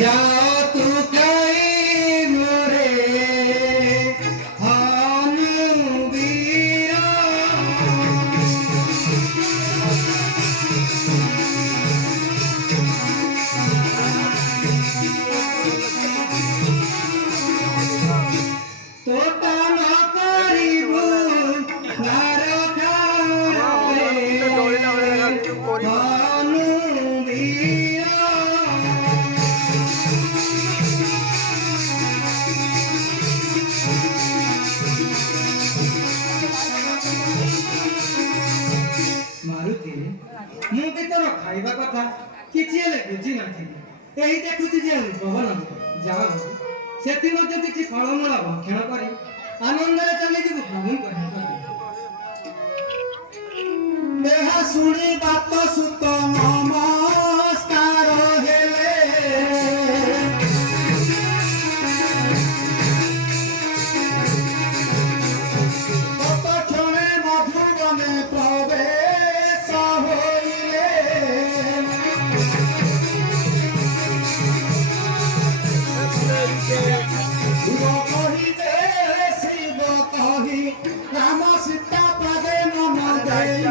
যাও তু কাই মোরে অনুবীর তোতা না করিবু নারকা অনুবীর ମାରୁତି ମୁଁ ବି ତୋର ଖାଇବା କଥା କିଛି ହେଲେ ବୁଝି ନଥିଲି। ଏହି ଦେଖୁଛି ଯେ ପବନ ଯାଅ ସେଥିମଧ୍ୟ କିଛି ଫଳମୂଳ ଭକ୍ଷଣ କରି ଆନନ୍ଦରେ ଚାଲିଯିବୁ ପ୍ରଭୁଙ୍କ ନିକଟରେ। ଏହା ଶୁଣି ବାପ ସୁତ ନମସ୍କାର ହେଲେ ତତକ୍ଷଣେ ମଧୁବନେ ପ୍ରବେଶ ହୋଇଲେ। ଶିବ କହିଲେ ଶିବ କହି ରାମ ସୀତା ପଦେ ମନ ଦେଇ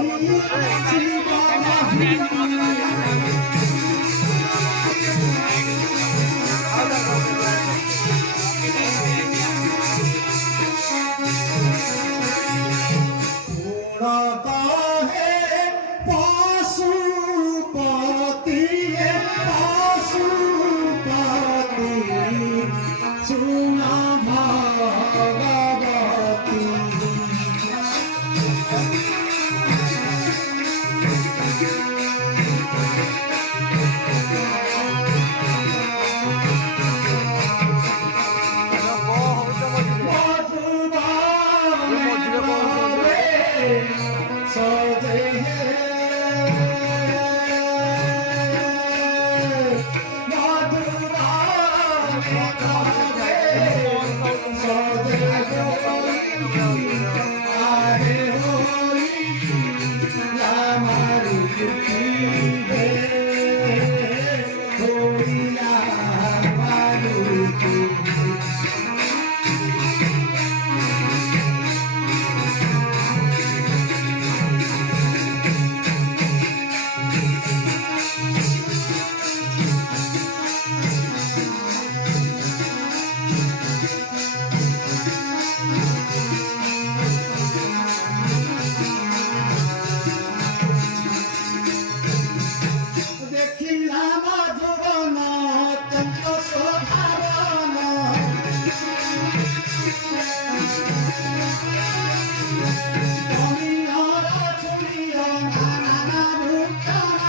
ଶିବ କହି ଗୁଣ କହେ ପଶୁପତି ପଶୁପତି ଶୁଣ ଭଗବତୀ। ଦେଖିଲା ମଧୁବନ ତଙ୍କ ସ୍ୱଭାବନ କମିନର ଚୁଡ଼ିର ନାନା ଭୂଷଣ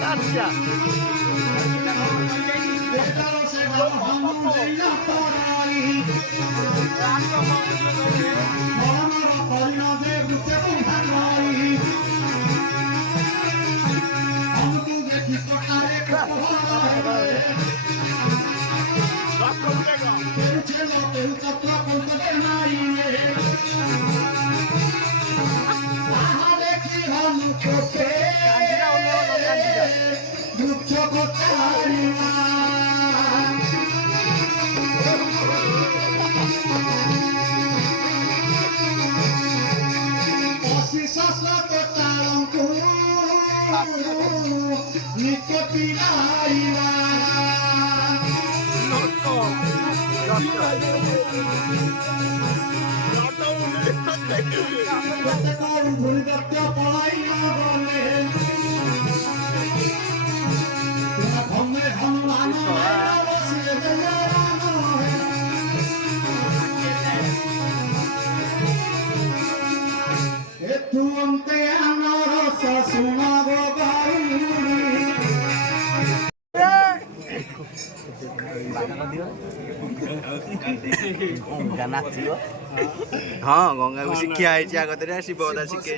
Gracias. Not हाँ गंगा को शिक्षा है आगत शिवदा शिखे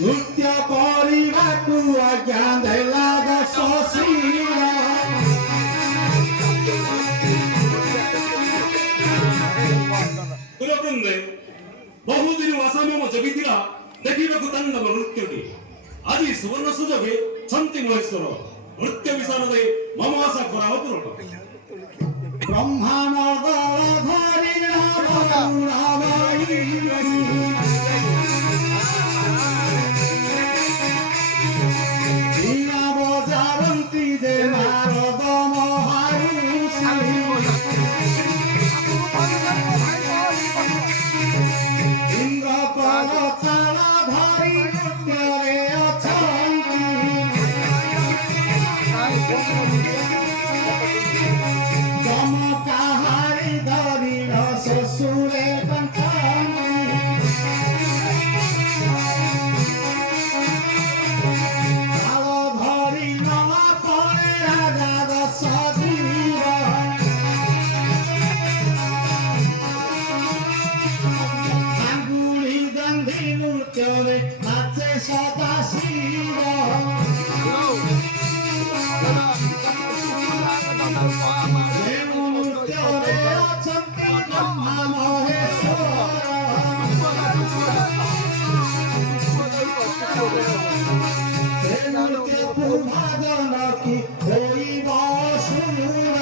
नृत्य କରିବାକୁ ଆଜ୍ଞା ଦେଲା କୁଲବୃନ୍ଦେ ବହୁଦିନ ଆସାମ ଜଗିଥିଲା ଦେଖିବାକୁ ତାଣ୍ଡବ ନୃତ୍ୟଟି ଆଜି ସୁବର୍ଣ୍ଣ ସୁଯୋଗେ ଛନ୍ତି ମହେଶ୍ୱର ନୃତ୍ୟ ବିଷୟରେ ମମ ଆଶା କରାଅ ପୂରଣ ବ୍ରହ୍ମାଣ୍ଡ ଧରି ବଜାରନ୍ତି ଯେ ନାରଦ ଇନ୍ଦ୍ର ପରତାଳ ଧରି ନୃତ୍ୟରେ ଅଛନ୍ତି ଯମ କାହାରି ଧରିଣ ଶ୍ୱଶୁରେ ପଞ୍ଚନ୍ତି କାଳ ଧରି ନମା ପରେ ରାଜା ଦଶଧୀର ଆଙ୍ଗୁଳି ଗନ୍ଧି ନୃତ୍ୟରେ ନାଚେ ସଦାଶିବ ଯେଉଁ ନୃତ୍ୟରେ ଅଛନ୍ତି ବ୍ରହ୍ମା ମହେଶ୍ୱର ସେ ନୃତ୍ୟକୁ ଭଜନ କି ହୋଇବ ସୁର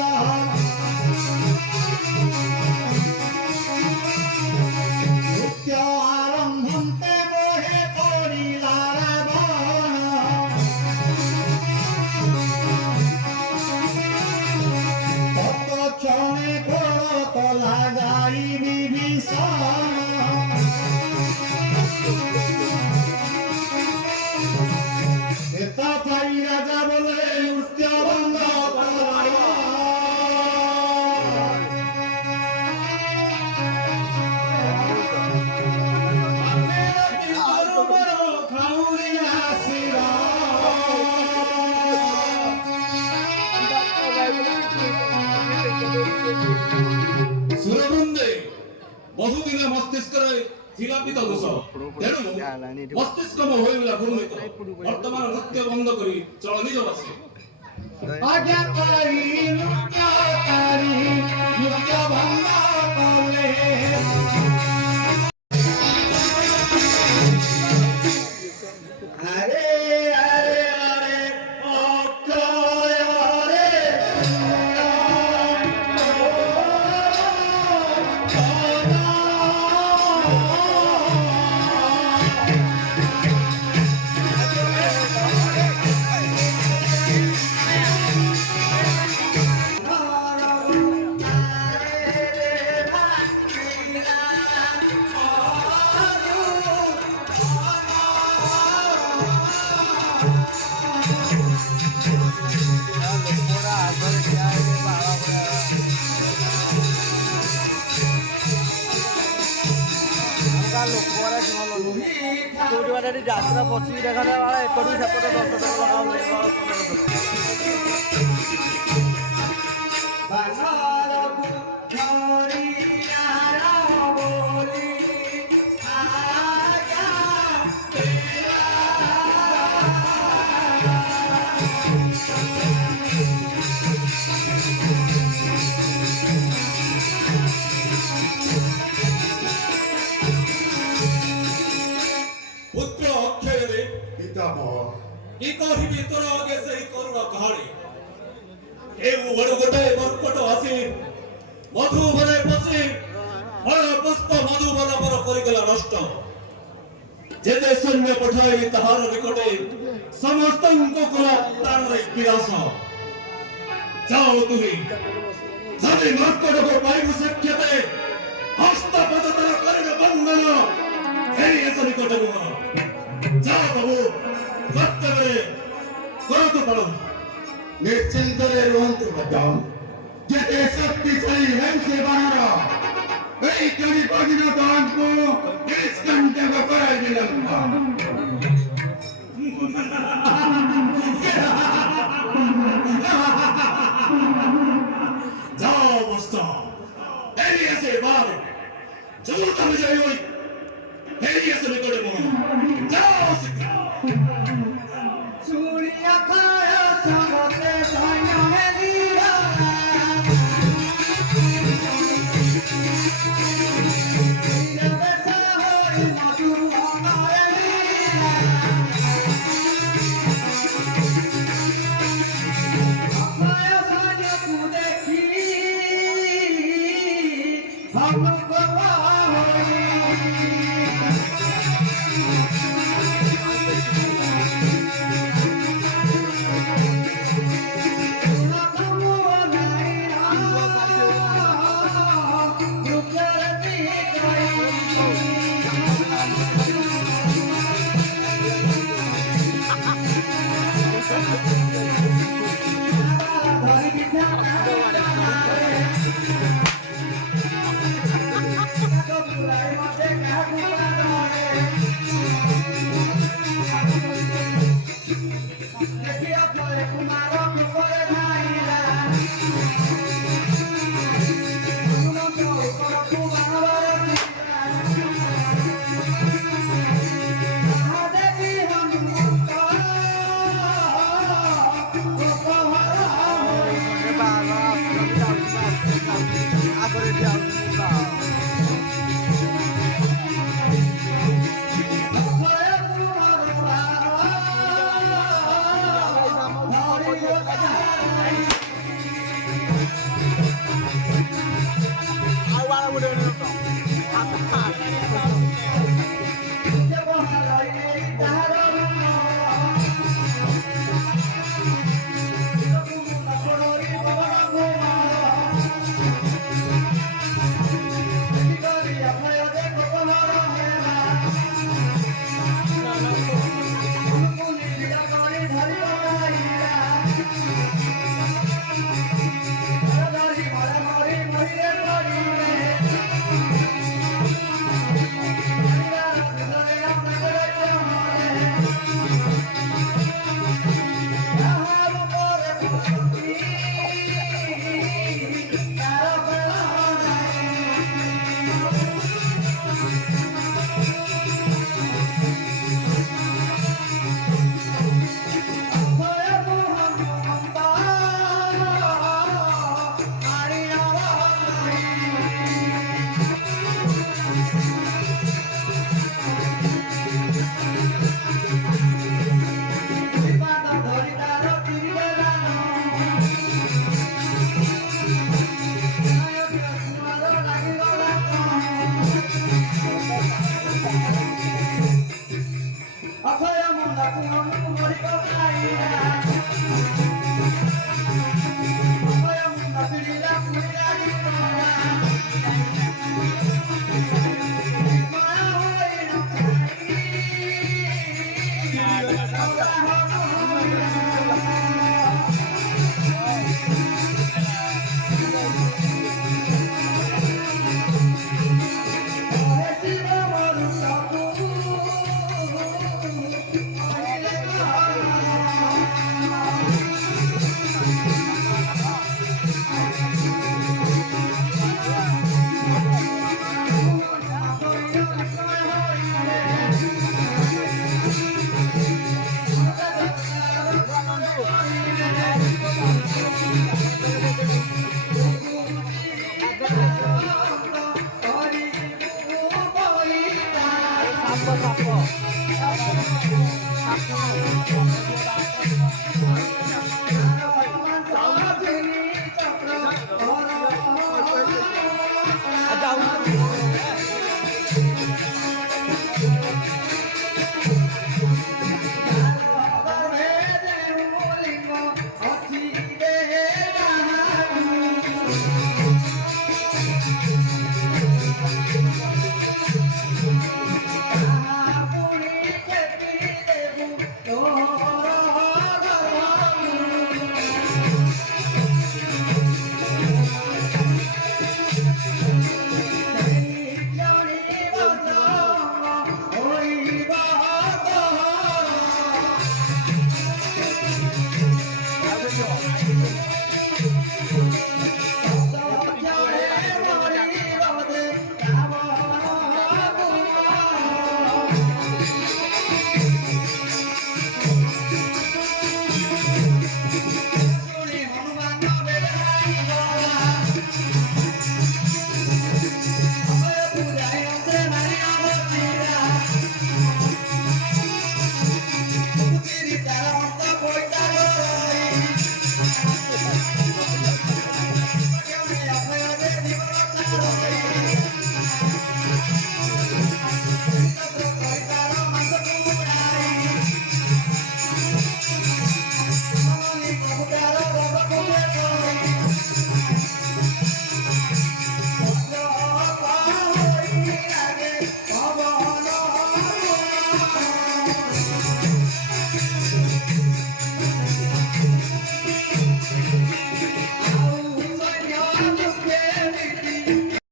ନୃତ୍ୟ ଆରମ୍ଭନ୍ତେ ବହେ ପଡ଼ିଲା ରାବଣ তৎক্ষণে করতলা যাই বিভীষণ এটা পাই রাজা বলে নৃত্য বন্ধ ସୁରବୃନ୍ଦେ ବହୁଦିନ ମସ୍ତିଷ୍କରେ ଥିଲା ପିତ ଦୋଷ ତେଣୁ ମସ୍ତିଷ୍କ ହୋଇଗଲା ଘୂର୍ଣ୍ଣିତ ବର୍ତ୍ତମାନ ନୃତ୍ୟ ବନ୍ଦ କରି ଚଳ ନିଜ ବସେ আজ্ঞাকারী নৃত্যকারী নৃত্য ভঙ্গ কলে আরে আরে আরে অক্ষয় রে যাত্রা বসি দেখালে এপটু সেপটে 10 টাকা লগাও পুত্র অক্ষୟରେ কি କହିବି ତୋର ଆଗେ ସେହି କରୁଣ କାହାଣୀ ଏ ବଡ଼ ଗୋଟାଏ ମର୍କଟ ଆସି ମଧୁବନରେ ପଶି ଫଳ ପୁଷ୍ପ ମଧୁବନ ପର କରିଦେଲା ନଷ୍ଟ যেতে সৈন্য পঠাইলি তাহার নিকটে সমস্তঙ্ক কুল তার বিনাশ যাও তুমি যদি মর্কটক পাইব সখ্যতে হস্তপদতর করিব বন্ধন ফেরি এসে নিকটে মোহ যাও বাবু কর্তব্যে করত পালন নিশ্চিন্তরে রুহন্তু বজাও যেতে শক্তিশালী হেমসে বানর এই কবি পদিন দানকু নিষ্কণ্টক করাই দিলাম যাও মস্ত ফেরি এসে বার জোর তুমি যাই ওই ফেরি এসে নিকটে মোহ যাও শিক্ষা চুড়িয়া খায় সবতে সৈন্য হেলিরা